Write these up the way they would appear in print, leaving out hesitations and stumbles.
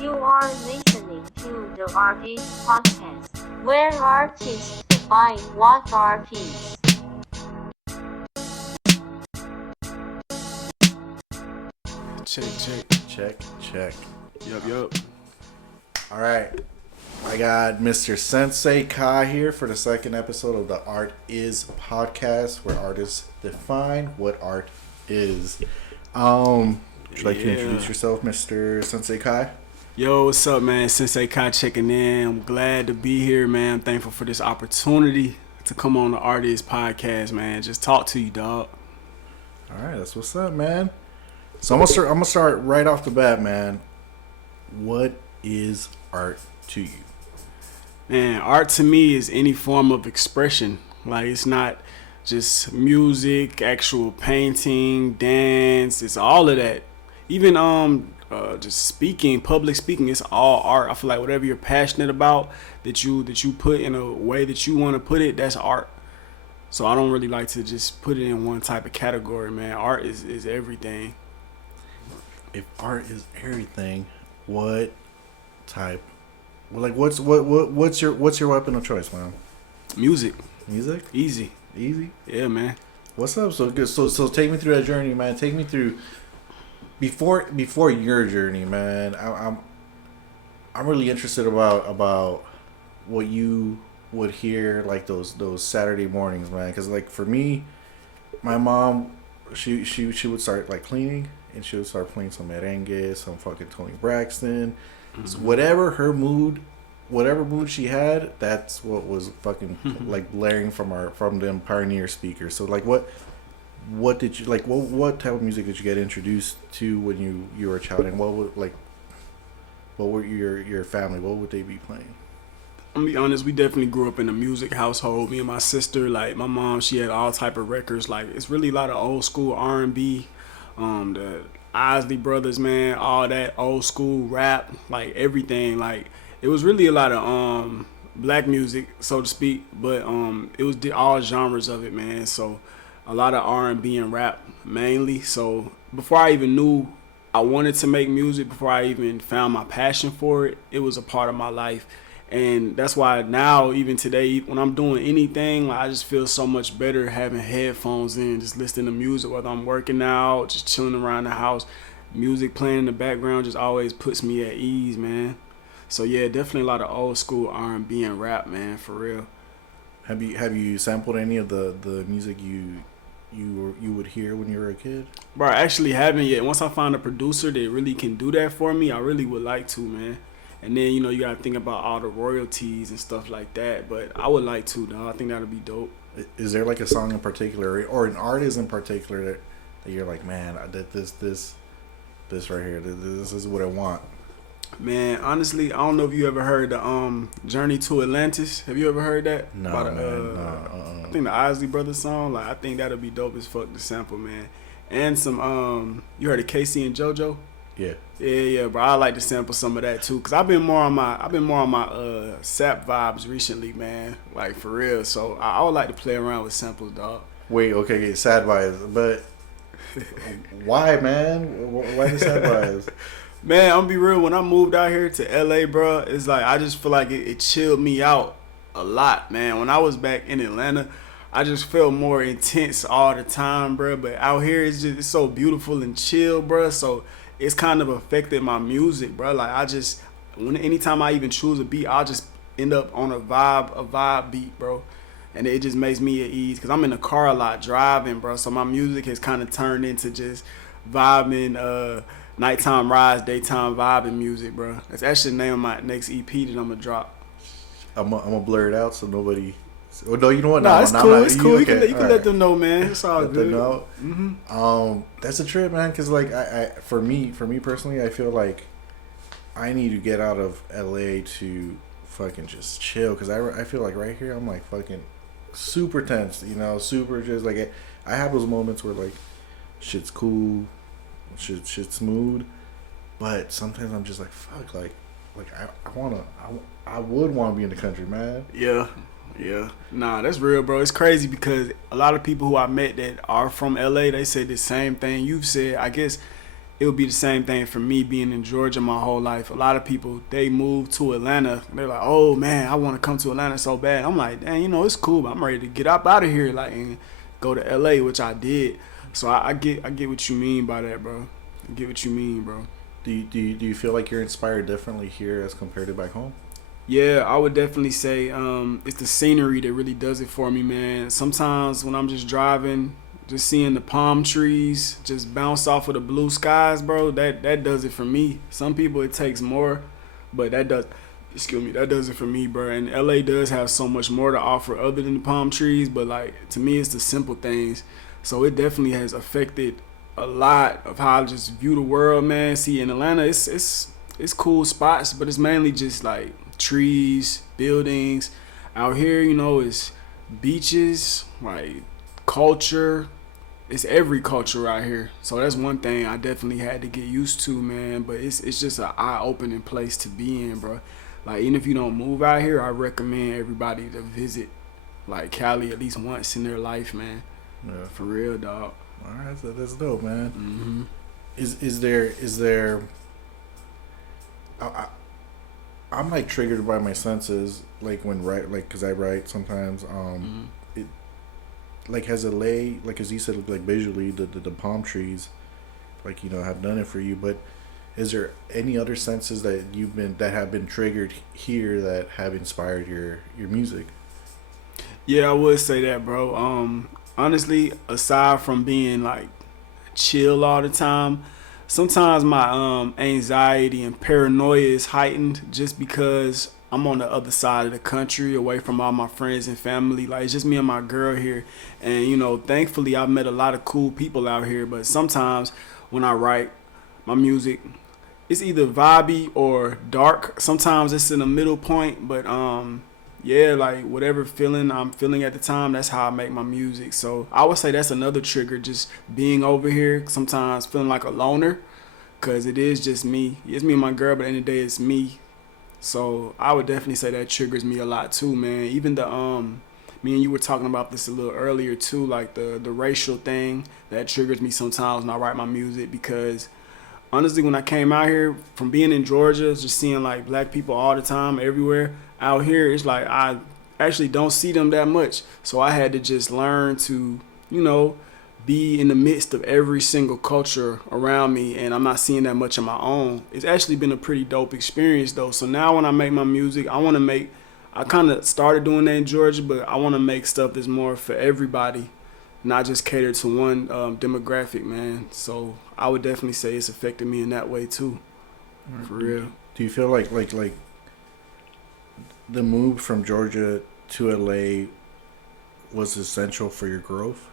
You are listening to the Artist Podcast, where artists define what art is. Check. Yup. All right. I got Mr. Sensei Kyh here for the second episode of the Art Is podcast, where artists define what art is. Would you like to introduce yourself, Mr. Sensei Kyh? Yo, what's up, man? Sensei Kyh checking in. I'm glad to be here, man. I'm thankful for this opportunity to come on the Art Is podcast, man. Just talk to you, dog. All right, that's what's up, man. So I'm gonna start right off the bat, man. What is art to you? Man, art to me is any form of expression. Like, it's not just music, actual painting, dance. It's all of that. Even just speaking, public speaking, it's all art. I feel like whatever you're passionate about, that you put in a way that you want to put it, that's art. So I don't really like to just put it in one type of category, man. Art is everything. If art is everything, what type? Well, like, what's your weapon of choice, man? Music. Easy. Yeah, man. What's up? So good. So take me through that journey, man. Take me through before your journey, man. I'm really interested about what you would hear, like those Saturday mornings, man. Because, like, for me, my mom, she would start, like, cleaning, and she would start playing some merengue, some fucking Tony Braxton. Mm-hmm. So whatever mood she had, that's what was fucking like blaring from them Pioneer speakers. So, like, what did you like? What type of music did you get introduced to when you were a child? And what were your family? What would they be playing? I'm gonna be honest, we definitely grew up in a music household. Me and my sister, like, my mom, she had all type of records. Like, it's really a lot of old school R&B, the Isley Brothers, man, all that old school rap, like everything. Like, it was really a lot of black music, so to speak, but it was all genres of it, man. So a lot of R&B and rap mainly. So before I even knew I wanted to make music, before I even found my passion for it, it was a part of my life. And that's why now, even today, when I'm doing anything, like, I just feel so much better having headphones in, just listening to music, whether I'm working out, just chilling around the house. Music playing in the background just always puts me at ease, man. So yeah, definitely a lot of old school R&B and rap, man, for real. Have you sampled any of the music you would hear when you were a kid? Bro, I actually haven't yet. Once I find a producer that really can do that for me, I really would like to, man. And then, you gotta think about all the royalties and stuff like that. But I would like to, though. I think that'd be dope. Is there, like, a song in particular or an artist in particular that you're like, man, I did this right here. This is what I want. Man, honestly, I don't know if you ever heard the Journey to Atlantis. Have you ever heard that? No, I think the Isley Brothers song. Like, I think that'll be dope as fuck to sample, man. And some you heard of Casey and JoJo? Yeah, bro. I like to sample some of that too, cause I've been more on my sap vibes recently, man. Like, for real. So I would like to play around with samples, dog. Wait, okay, sad vibes, but why, man? Why the sad vibes? Man, I'm gonna be real. When I moved out here to LA, bro, it's like I just feel like it chilled me out a lot, man. When I was back in Atlanta, I just felt more intense all the time, bro. But out here, it's so beautiful and chill, bro. So it's kind of affected my music, bro. Like, anytime I even choose a beat, I'll just end up on a vibe beat, bro. And it just makes me at ease, because I'm in the car a lot driving, bro. So my music has kind of turned into just vibing, nighttime rides, daytime vibing music, bro. That's actually the name of my next EP that I'm gonna drop. I'm gonna blur it out so nobody. Oh, no, you know what? Nah, it's cool. It's cool. Okay, you can let them know, man. It's all let good. Them know. Mm-hmm. That's a trip, man. Cause, like, I for me personally, I feel like I need to get out of LA to fucking just chill. Cause I feel like right here I'm like fucking super tense. Super just like I have those moments where, like, shit's cool, shit's smooth, but sometimes I'm just like, fuck, like I would want to be in the country, man. Yeah. Nah, that's real, bro. It's crazy because a lot of people who I met that are from LA, they say the same thing you've said. I guess it would be the same thing for me being in Georgia my whole life. A lot of people, they move to Atlanta. They're like, oh man, I want to come to Atlanta so bad. I'm like, dang, it's cool, but I'm ready to get up out of here, like, and go to LA, which I did. So I get what you mean by that, bro. I get what you mean, bro. Do you feel like you're inspired differently here as compared to back home? Yeah, I would definitely say it's the scenery that really does it for me, man. Sometimes when I'm just driving, just seeing the palm trees just bounce off of the blue skies, bro, that does it for me. Some people it takes more, but that does it for me, bro. And LA does have so much more to offer other than the palm trees, but like to me it's the simple things. So it definitely has affected a lot of how I just view the world, man. See, in Atlanta it's cool spots, but it's mainly just like trees, buildings. Out here, it's beaches, like culture. It's every culture out here. So that's one thing I definitely had to get used to, man. But it's just an eye-opening place to be in, bro. Like, even if you don't move out here, I recommend everybody to visit, like, Cali at least once in their life, man. Yeah. For real, dog. All right, so that's dope, man. Mm-hmm. Is there? I'm like triggered by my senses, like when because I write sometimes. It like has a like as you said, like visually the palm trees, like have done it for you. But is there any other senses that have been triggered here that have inspired your music? Yeah, I would say that, bro. Honestly, aside from being like chill all the time, sometimes my anxiety and paranoia is heightened just because I'm on the other side of the country, away from all my friends and family. Like, it's just me and my girl here. And, thankfully, I've met a lot of cool people out here. But sometimes when I write my music, it's either vibey or dark. Sometimes it's in the middle point. But, yeah, like, whatever feeling I'm feeling at the time, that's how I make my music. So I would say that's another trigger, just being over here, sometimes feeling like a loner. Because it is just me. It's me and my girl, but at the end of the day, it's me. So I would definitely say that triggers me a lot too, man. Even me and you were talking about this a little earlier too, like the racial thing that triggers me sometimes when I write my music. Because honestly, when I came out here from being in Georgia, just seeing like black people all the time, everywhere, out here, it's like I actually don't see them that much. So I had to just learn to, be in the midst of every single culture around me, and I'm not seeing that much of my own. It's actually been a pretty dope experience though. So now when I make my music, I kind of started doing that in Georgia, but I want to make stuff that's more for everybody, not just cater to one demographic, man. So I would definitely say it's affected me in that way too. For real. Do you feel like the move from Georgia to LA was essential for your growth?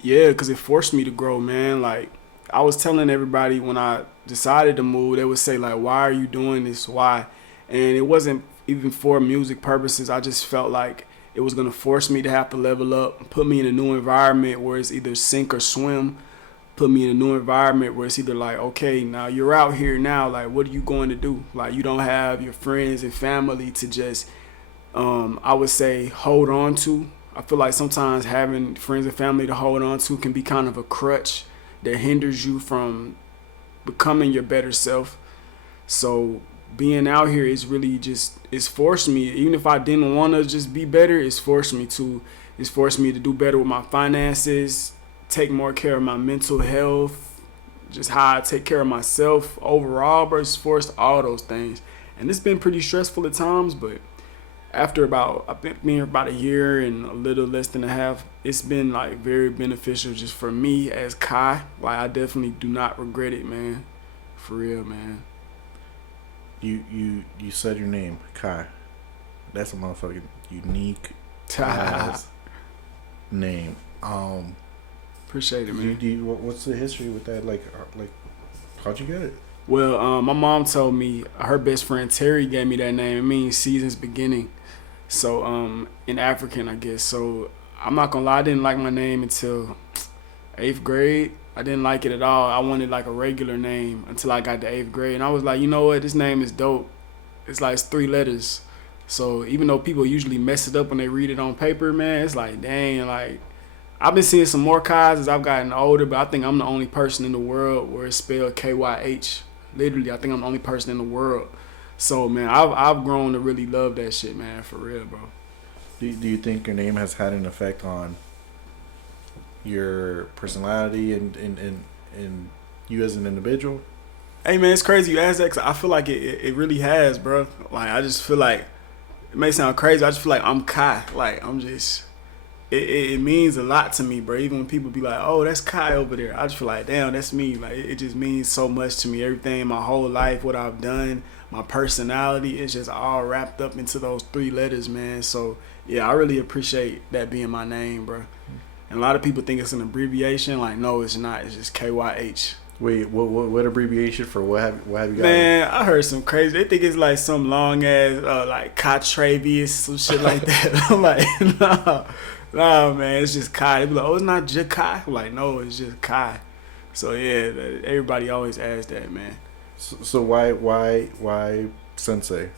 Yeah, because it forced me to grow, man. Like, I was telling everybody when I decided to move, they would say, like, why are you doing this? Why? And it wasn't even for music purposes. I just felt like it was going to force me to have to level up, put me in a new environment where it's either sink or swim, put me in a new environment where it's either like, okay, now you're out here now, like, what are you going to do? Like, you don't have your friends and family to just, I would say, hold on to. I feel like sometimes having friends and family to hold on to can be kind of a crutch that hinders you from becoming your better self. So being out here is really it's forced me. Even if I didn't want to just be better, it's forced me to do better with my finances, take more care of my mental health, just how I take care of myself overall, but it's forced all those things. And it's been pretty stressful at times, but after I've been here about a year and a little less than a half, it's been like very beneficial just for me as Kyh. Like, I definitely do not regret it, man. For real, man. You said your name, Kyh. That's a motherfucking unique ass name. Appreciate it, man. What's the history with that? Like how'd you get it? Well, my mom told me her best friend Terry gave me that name. It means season's beginning. So, in African, I guess. So, I'm not gonna lie, I didn't like my name until 8th grade. I didn't like it at all. I wanted like a regular name until I got to 8th grade. And I was like, you know what? This name is dope. It's like 3 letters. So, even though people usually mess it up when they read it on paper, man, it's like, dang, like, I've been seeing some more Kyhs as I've gotten older, but I think I'm the only person in the world where it's spelled KYH. Literally, I think I'm the only person in the world. So man, I've grown to really love that shit, man, for real, bro. Do you think your name has had an effect on your personality and you as an individual? Hey man, it's crazy you ask that 'cause I feel like it really has, bro. Like I just feel like it may sound crazy. I just feel like I'm Kyh. Like I'm just it means a lot to me, bro. Even when people be like, "Oh, that's Kyh over there," I just feel like, damn, that's me. Like it just means so much to me. Everything, my whole life, what I've done, my personality, it's just all wrapped up into those 3 letters, man. So yeah, I really appreciate that being my name, bro. And a lot of people think it's an abbreviation. Like, no, it's not. It's just KYH. Wait, what abbreviation for what have you got? Man, I heard some crazy. They think it's like some long ass like Contravious, some shit like that. I'm like, nah, man, it's just Kyh. They be like, oh, it's not just Kyh. I'm like, no, it's just Kyh. So yeah, everybody always asks that, man. So why Sensei?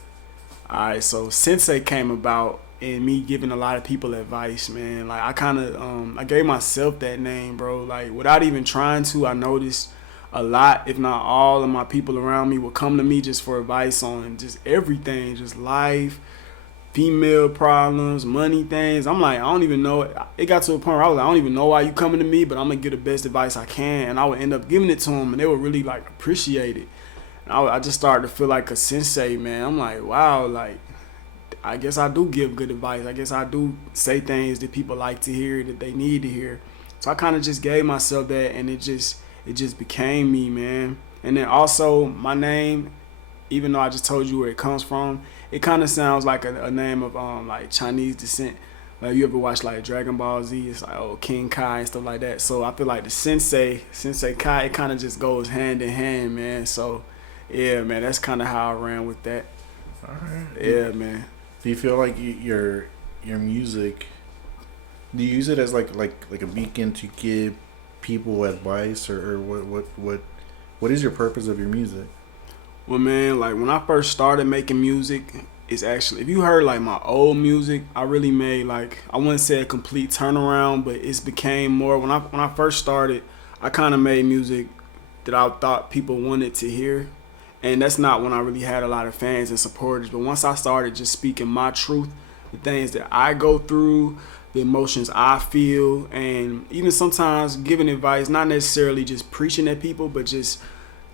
All right, so Sensei came about in me giving a lot of people advice, man. Like I kind of I gave myself that name, bro. Like without even trying to, I noticed a lot, if not all, of my people around me would come to me just for advice on just everything, just life, female problems, money things. I'm like, I don't even know. It got to a point where I was like, I don't even know why you coming to me, but I'm gonna get the best advice I can, and I would end up giving it to them, and they would really like appreciate it. And I just started to feel like a sensei, man. I'm like, wow, like I guess I do give good advice. I guess I do say things that people like to hear, that they need to hear. So I kind of just gave myself that, and it just became me, man. And then also my name, even though I just told you where it comes from, it kind of sounds like a name of like Chinese descent. Like you ever watch like Dragon Ball Z? It's like King Kai and stuff like that. So I feel like the Sensei Kyh, it kind of just goes hand in hand, man. So yeah, man, that's kind of how I ran with that. All right. Yeah, man. Do you feel like your music? Do you use it as like a beacon to give people advice, or what is your purpose of your music? Well, man, like when I first started making music, it's actually, if you heard like my old music, I really made like, I wouldn't say a complete turnaround, but it's became more when I first started, I kind of made music that I thought people wanted to hear. And that's not when I really had a lot of fans and supporters. But once I started just speaking my truth, the things that I go through, the emotions I feel, and even sometimes giving advice, not necessarily just preaching at people, but just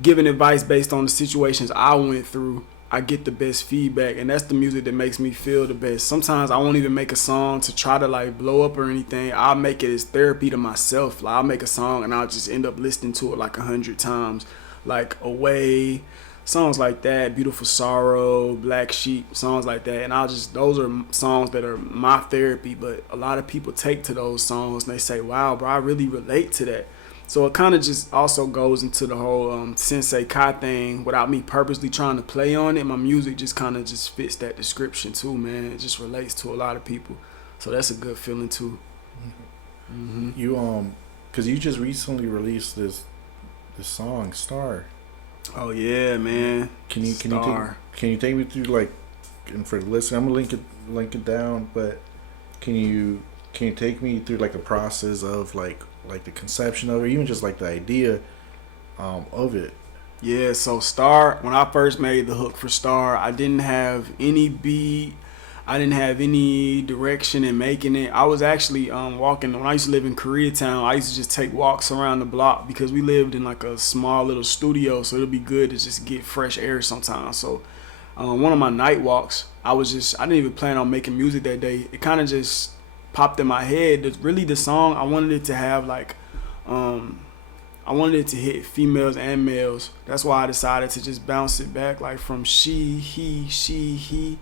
giving advice based on the situations I went through, I get the best feedback. And that's the music that makes me feel the best. Sometimes I won't even make a song to try to like blow up or anything. I'll make it as therapy to myself. Like I'll make a song and I'll just end up listening to it like 100 times. Like Away, songs like that, Beautiful Sorrow, Black Sheep, songs like that. And those are songs that are my therapy, but a lot of people take to those songs and they say, wow, bro, I really relate to that. So it kind of just also goes into the whole Sensei Kyh thing without me purposely trying to play on it. My music just kind of just fits that description too, man. It just relates to a lot of people. So that's a good feeling too. Mm-hmm. You, cause you just recently released this song, Star. Oh yeah, man. Can you take me through like, and for the listener, I'm gonna link it down, but can you take me through like a process of like the conception of it, or even just like the idea of it? Yeah, so Star, when I first made the hook for Star, I didn't have any beat, I didn't have any direction in making it. I was actually walking, when I used to live in Koreatown, I used to just take walks around the block because we lived in like a small little studio, so it'll be good to just get fresh air sometimes. So one of my night walks, I didn't even plan on making music that day. It kind of just popped in my head. Really the song, I wanted it to have like, I wanted it to hit females and males. That's why I decided to just bounce it back like from she, he.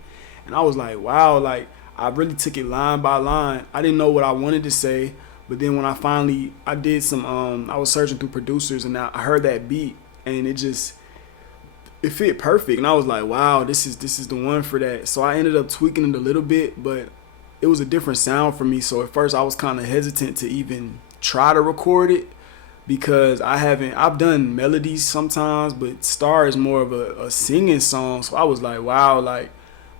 And I was like, wow, like I really took it line by line. I didn't know what I wanted to say, but then when I did some, I was searching through producers and I heard that beat and it fit perfect. And I was like, wow, this is the one for that. So I ended up tweaking it a little bit, but it was a different sound for me. So at first I was kind of hesitant to even try to record it because I've done melodies sometimes, but Star is more of a singing song. So I was like, wow, like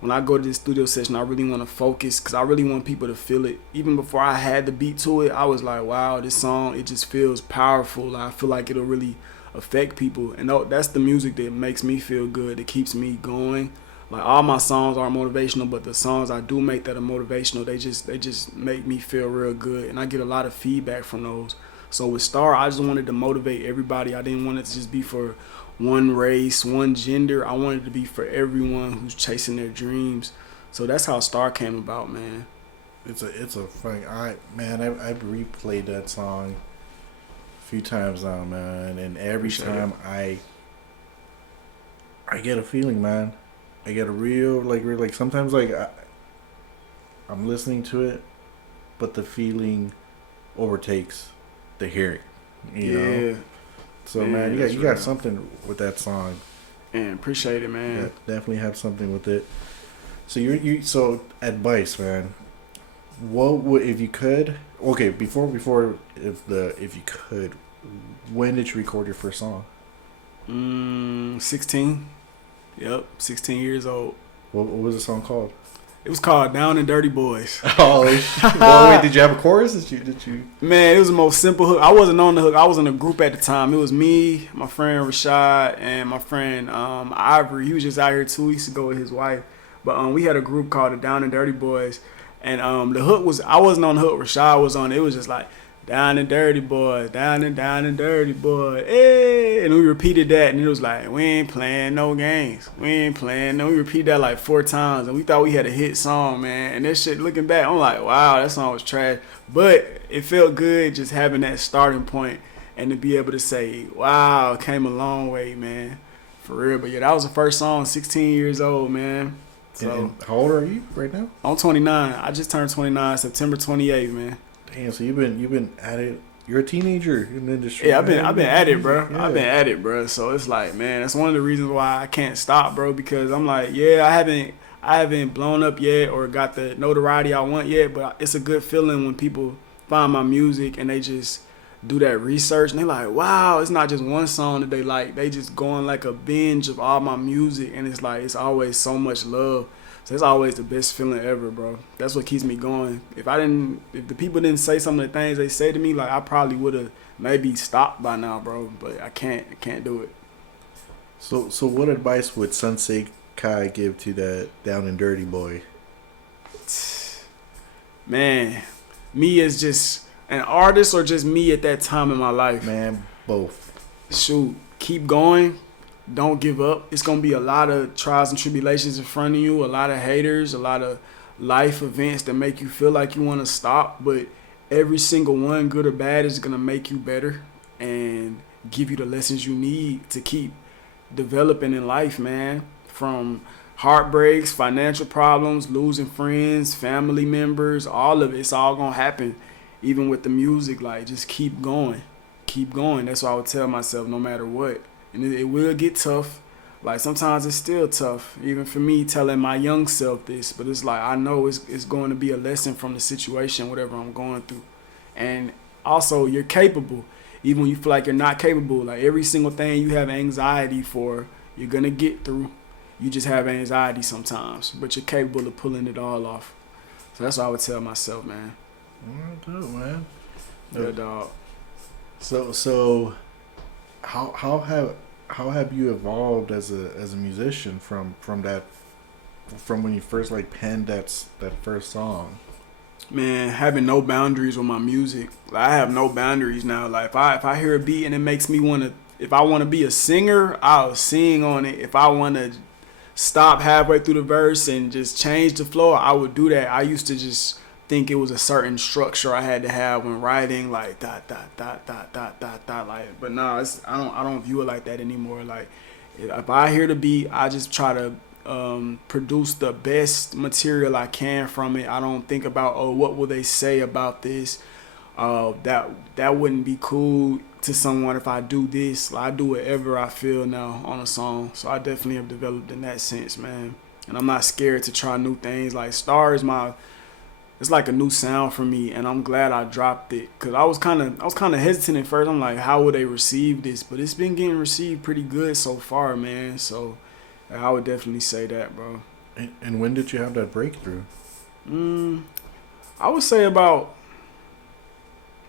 when I go to this studio session, I really want to focus because I really want people to feel it. Even before I had the beat to it, I was like, wow, this song, it just feels powerful. I feel like it'll really affect people. And that's the music that makes me feel good, that keeps me going. Like, all my songs are motivational, but the songs I do make that are motivational, they just make me feel real good. And I get a lot of feedback from those. So with Star, I just wanted to motivate everybody. I didn't want it to just be for one race, one gender. I wanted it to be for everyone who's chasing their dreams. So that's how Star came about, man. It's a fun. I've replayed that song a few times now, man, and every time I get a feeling, man. I get a real like sometimes like I'm listening to it, but the feeling overtakes the hearing. You know? So man, you got something with that song. And appreciate it, man. Yeah, definitely have something with it. So so advice, man. What would, if you could? Okay, before if you could, when did you record your first song? 16. Yep, 16 years old. What was the song called? It was called Down and Dirty Boys. Oh, well, wait, did you have a chorus? Did you? Man, it was the most simple hook. I wasn't on the hook. I was in a group at the time. It was me, my friend Rashad, and my friend Ivory. He was just out here 2 weeks ago with his wife. But we had a group called the Down and Dirty Boys. And the hook was, I wasn't on the hook. Rashad was on it. It was just like, down and dirty boy, down and dirty boy, hey. And we repeated that, and it was like, we ain't playing no games. We ain't playing no. We repeated that like 4 times, and we thought we had a hit song, man. And that shit, looking back, I'm like, wow, that song was trash. But it felt good just having that starting point and to be able to say, wow, came a long way, man. For real. But yeah, that was the first song, 16 years old, man. So and how old are you right now? I'm 29. I just turned 29, September 28th, man. Damn, so you've been at it. You're a teenager in the industry. Yeah, I've been at it, bro. Yeah. I've been at it, bro. So it's like, man, that's one of the reasons why I can't stop, bro. Because I'm like, yeah, I haven't blown up yet or got the notoriety I want yet, but it's a good feeling when people find my music and they just do that research and they like, wow, it's not just one song that they like. They just go on like a binge of all my music, and it's like, it's always so much love. So it's always the best feeling ever, bro. That's what keeps me going. If the people didn't say some of the things they say to me, like, I probably would have maybe stopped by now, bro. But I can't do it. So what advice would Sensei Kyh give to that down and dirty boy? Man, me as just an artist or just me at that time in my life? Man, both. Shoot, keep going. Don't give up. It's going to be a lot of trials and tribulations in front of you, a lot of haters, a lot of life events that make you feel like you want to stop. But every single one, good or bad, is going to make you better and give you the lessons you need to keep developing in life, man. From heartbreaks, financial problems, losing friends, family members, all of it. It's all going to happen. Even with the music, like, just keep going. Keep going. That's what I would tell myself no matter what. And it will get tough. Like, sometimes it's still tough, even for me telling my young self this. But it's like, I know it's going to be a lesson from the situation, whatever I'm going through. And also, you're capable. Even when you feel like you're not capable, like, every single thing you have anxiety for, you're going to get through. You just have anxiety sometimes, but you're capable of pulling it all off. So that's what I would tell myself, man. Good, man. Yeah, dog. So how have you evolved as a musician from when you first like penned that first song? Man, having no boundaries with my music. Like, I have no boundaries now. Like, if I hear a beat and it makes me want to, if I want to be a singer, I'll sing on it. If I want to stop halfway through the verse and just change the flow, I would do that. I used to just think it was a certain structure I had to have when writing, like dot dot dot dot dot dot dot, like. But no, I don't view it like that anymore. Like, if I hear the beat, I just try to produce the best material I can from it. I don't think about, oh, what will they say about this? That wouldn't be cool to someone if I do this. Like, I do whatever I feel now on a song. So I definitely have developed in that sense, man. And I'm not scared to try new things. Like, Star is it's like a new sound for me, and I'm glad I dropped it, because I was kind of hesitant at first. I'm like, how would they receive this? But it's been getting received pretty good so far, man. So I would definitely say that, bro. And when did you have that breakthrough? I would say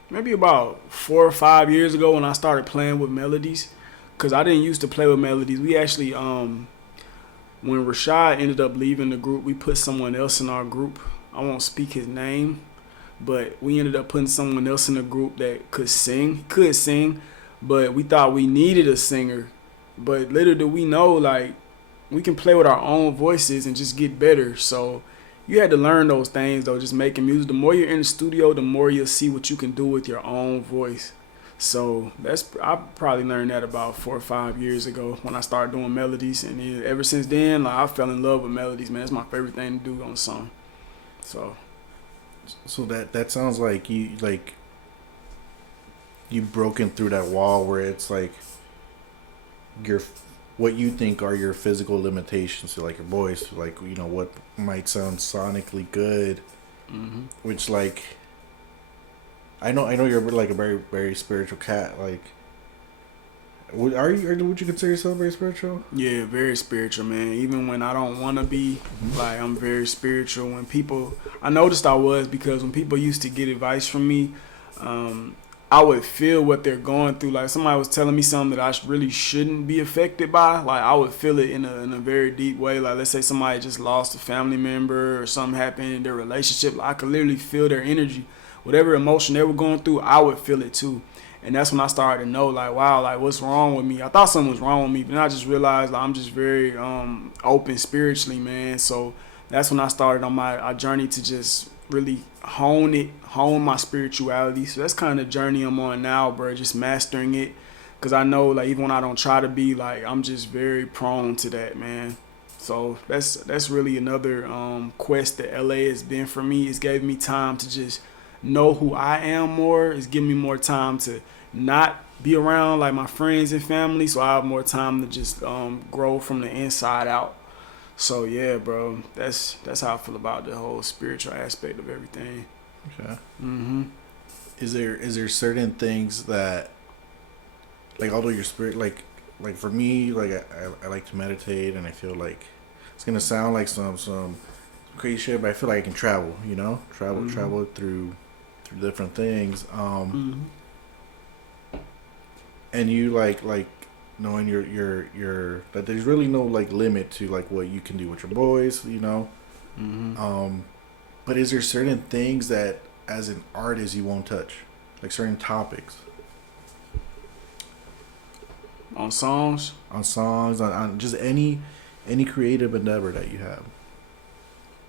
maybe about 4 or 5 years ago when I started playing with melodies, because I didn't used to play with melodies. We actually when Rashad ended up leaving the group, we put someone else in our group. I won't speak his name, but we ended up putting someone else in the group that could sing. He could sing, but we thought we needed a singer. But little did we know, like, we can play with our own voices and just get better. So you had to learn those things, though, just making music. The more you're in the studio, the more you'll see what you can do with your own voice. So I probably learned that about 4 or 5 years ago when I started doing melodies, and then ever since then, like, I fell in love with melodies, man. It's my favorite thing to do on a song. So that sounds like you broken through that wall where it's like your what you think are your physical limitations, so like your voice, like, you know, what might sound sonically good, which, like, I know you're like a very, very spiritual cat. Like, would you consider yourself very spiritual? Yeah, very spiritual, man. Even when I don't want to be, like, I'm very spiritual. I noticed I was, because when people used to get advice from me, I would feel what they're going through. Like, somebody was telling me something that I really shouldn't be affected by. Like, I would feel it in a very deep way. Like, let's say somebody just lost a family member or something happened in their relationship. Like, I could literally feel their energy. Whatever emotion they were going through, I would feel it too. And that's when I started to know, like, wow, like, what's wrong with me? I thought something was wrong with me, but then I just realized, like, I'm just very open spiritually, man. So that's when I started on my journey to just really hone my spirituality. So that's kind of the journey I'm on now, bro, just mastering it. Because I know, like, even when I don't try to be, like, I'm just very prone to that, man. So that's really another quest that LA has been for me. It's gave me time to just know who I am more. It's giving me more time to not be around, like, my friends and family, so I have more time to just grow from the inside out. So yeah, bro, that's how I feel about the whole spiritual aspect of everything. Okay. Is there certain things that, like, although your spirit, like for me, like, I like to meditate, and I feel like it's gonna sound like some crazy shit, but I feel like I can travel, you know, travel through different things. And you like knowing your that there's really no, like, limit to, like, what you can do with your boys, you know. But is there certain things that as an artist you won't touch, like certain topics On songs, on just any creative endeavor that you have?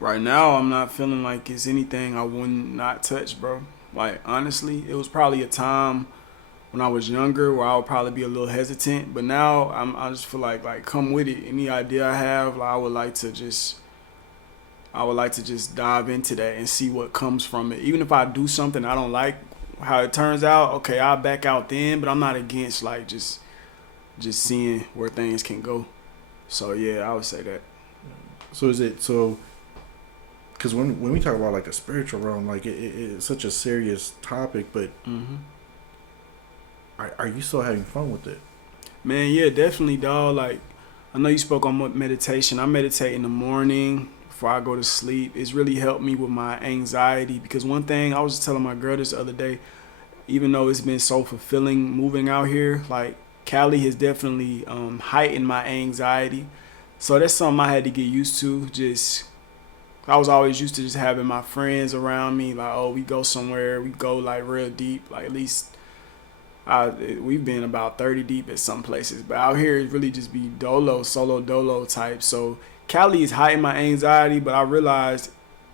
right now I'm not feeling like it's anything I wouldn't not touch, bro. Like, honestly, it was probably a time when I was younger where I would probably be a little hesitant, but now I just feel like come with it. Any idea I have, like, I would like to just dive into that and see what comes from it. Even if I do something I don't like how it turns out, okay, I'll back out then, but I'm not against, like, just seeing where things can go. So yeah, I would say that. So is it so? Because when we talk about, like, the spiritual realm, like, it's such a serious topic, but are you still having fun with it? Man, yeah, definitely, dog. Like, I know you spoke on meditation. I meditate in the morning before I go to sleep. It's really helped me with my anxiety, because one thing I was just telling my girl this the other day, even though it's been so fulfilling moving out here, like, Cali has definitely heightened my anxiety. So that's something I had to get used to. I was always used to just having my friends around me, like, oh, we go somewhere, we go, like, real deep, like, at least we've been about 30 deep at some places, but out here it really just be solo dolo type. So Cali is heightened my anxiety, but I realized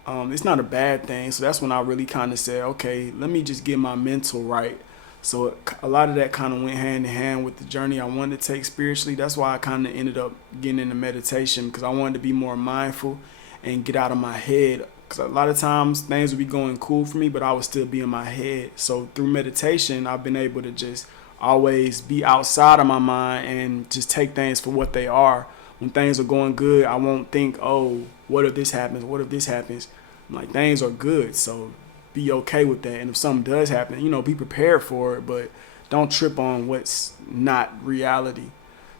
it's not a bad thing. So that's when I really kind of said, okay, let me just get my mental right. So a lot of that kind of went hand in hand with the journey I wanted to take spiritually. That's why I kind of ended up getting into meditation, because I wanted to be more mindful and get out of my head. Because a lot of times things would be going cool for me, but I would still be in my head. So through meditation, I've been able to just always be outside of my mind and just take things for what they are. When things are going good, I won't think, oh, what if this happens? What if this happens? I'm like, things are good, so be okay with that. And if something does happen, you know, be prepared for it, but don't trip on what's not reality.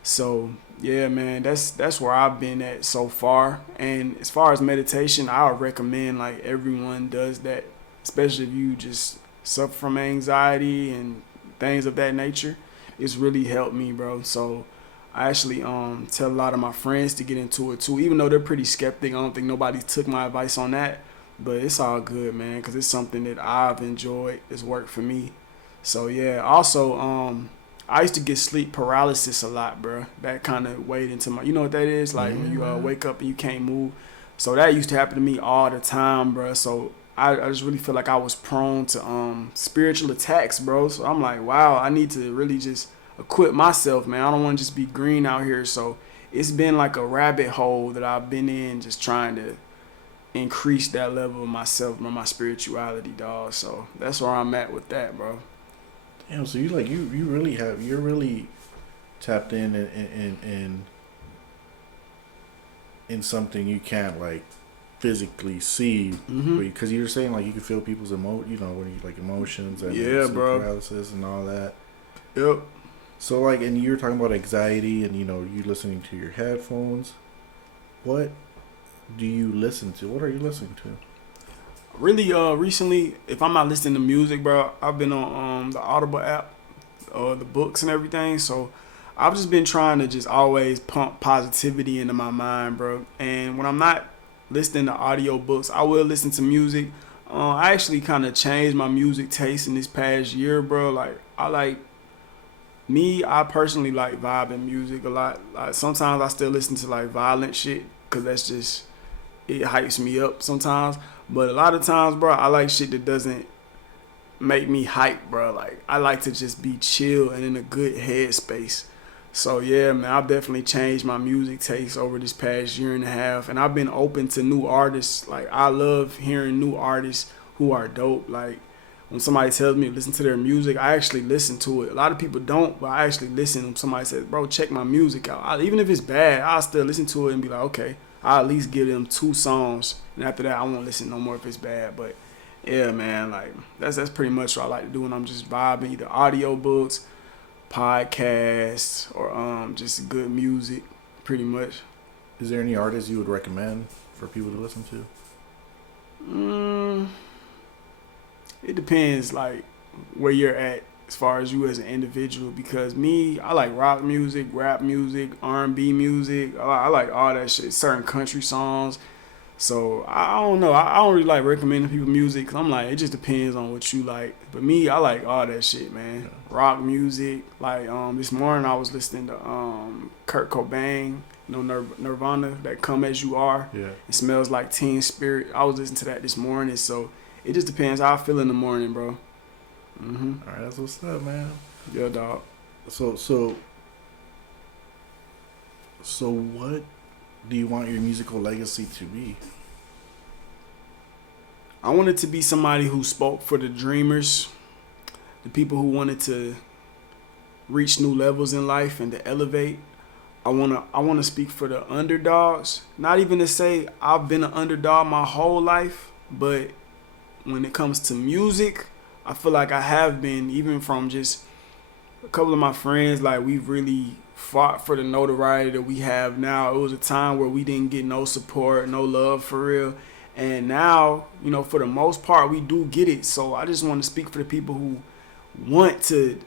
So Yeah, man, that's where I've been at so far. And as far as meditation, I would recommend like everyone does that, especially if you just suffer from anxiety and things of that nature. It's really helped me, bro. So I actually tell a lot of my friends to get into it too, even though they're pretty skeptic. I don't think nobody took my advice on that, but it's all good, man, because it's something that I've enjoyed. It's worked for me. So yeah. Also, I used to get sleep paralysis a lot, bro. That kind of weighed into my. You know what that is? Like Yeah, when you man. wake up and you can't move. So that used to happen to me all the time, bro. So I just really feel like I was prone to spiritual attacks, bro. So I'm like, wow, I need to really just equip myself, man. I don't want to just be green out here. So it's been like a rabbit hole that I've been in, just trying to increase that level of myself, my spirituality, dog. So that's where I'm at with that, bro. Damn, so you really have you're really tapped in something you can't like physically see, Mhm. because you were saying like you can feel people's when you like emotions and Yeah, sleep bro. paralysis and all that. Yep. So like, and you were talking about anxiety and you listening to your headphones. What do you listen to? What are you listening to? Really, recently, if I'm not listening to music, bro, I've been on the Audible app, the books and everything. So I've just been trying to just always pump positivity into my mind, bro. And when I'm not listening to audio books, I will listen to music. I actually kind of changed my music taste in this past year, bro. Like I personally like vibing music a lot. Like sometimes I still listen to like violent shit because that's just it hypes me up sometimes. But a lot of times, bro, I like shit that doesn't make me hype, bro. Like I like to just be chill and in a good headspace. So yeah, man, I've definitely changed my music taste over this past year and a half, and I've been open to new artists. Like I love hearing new artists who are dope. Like when somebody tells me to listen to their music, I actually listen to it. A lot of people don't, but I actually listen. When somebody says, "Bro, check my music out," even if it's bad, I'll still listen to it and be like, "Okay." I'll at least give them 2 songs, and after that, I won't listen no more if it's bad. But yeah, man, like that's pretty much what I like to do when I'm just vibing, either audiobooks, podcasts, or just good music, pretty much. Is there any artists you would recommend for people to listen to? Mm, it depends, like where you're at as far as you as an individual. Because me, I like rock music, rap music, R&B music. I like all that shit. Certain country songs. So I don't know. I don't really like recommending people music because I'm like it just depends on what you like. But me, I like all that shit, man. Rock music. Like this morning I was listening to Kurt Cobain, Nirvana, that "Come as You Are." Yeah. It smells like Teen Spirit. I was listening to that this morning. So it just depends how I feel in the morning, bro. All right, that's what's up, man. Yeah, dog. So so so what do you want your musical legacy to be? I wanted to be somebody who spoke for the dreamers, the people who wanted to reach new levels in life and to elevate. I wanna speak for the underdogs. Not even to say I've been an underdog my whole life, but when it comes to music, I feel like I have been, even from just a couple of my friends. Like we've really fought for the notoriety that we have now. It was a time where we didn't get no support, no love for real. And now, for the most part, we do get it. So I just want to speak for the people who want to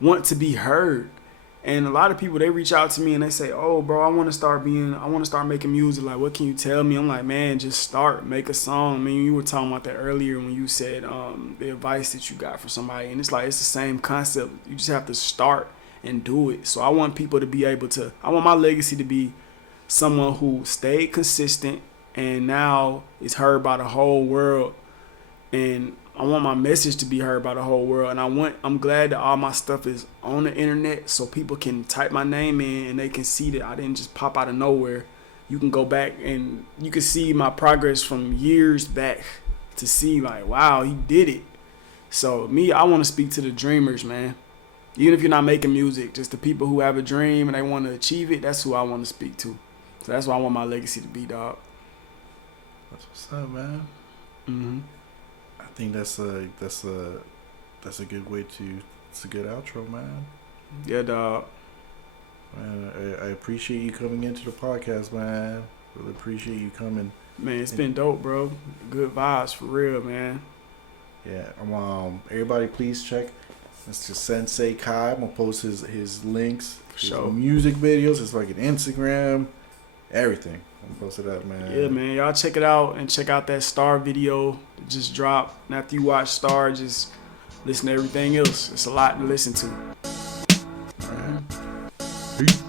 want to be heard. And a lot of people, they reach out to me and they say, "Oh, bro, I want to start making music. Like, what can you tell me?" I'm like, "Man, just start, make a song." I mean, you were talking about that earlier when you said the advice that you got for somebody, and it's like it's the same concept. You just have to start and do it. So I want people to be able to. I want my legacy to be someone who stayed consistent and now is heard by the whole world, and I want my message to be heard by the whole world. And I'm glad that all my stuff is on the internet so people can type my name in and they can see that I didn't just pop out of nowhere. You can go back and you can see my progress from years back to see like, wow, he did it. So me, I want to speak to the dreamers, man. Even if you're not making music, just the people who have a dream and they want to achieve it, that's who I want to speak to. So that's what I want my legacy to be, dog. That's what's up, man. Mm-hmm. I think that's a good way to. It's a good outro, man. Yeah, dog. Man, I appreciate you coming into the podcast, man. Really appreciate you coming. Man, it's been dope, bro. Good vibes for real, man. Yeah, everybody please check Mr. Sensei Kyh. I'm gonna post his links, his Sure. music videos, his fucking Instagram, everything. I'm gonna post it up, man. Yeah, man. Y'all check it out and check out that Star video that just dropped. And after you watch Star, just listen to everything else. It's a lot to listen to. All right. Peace.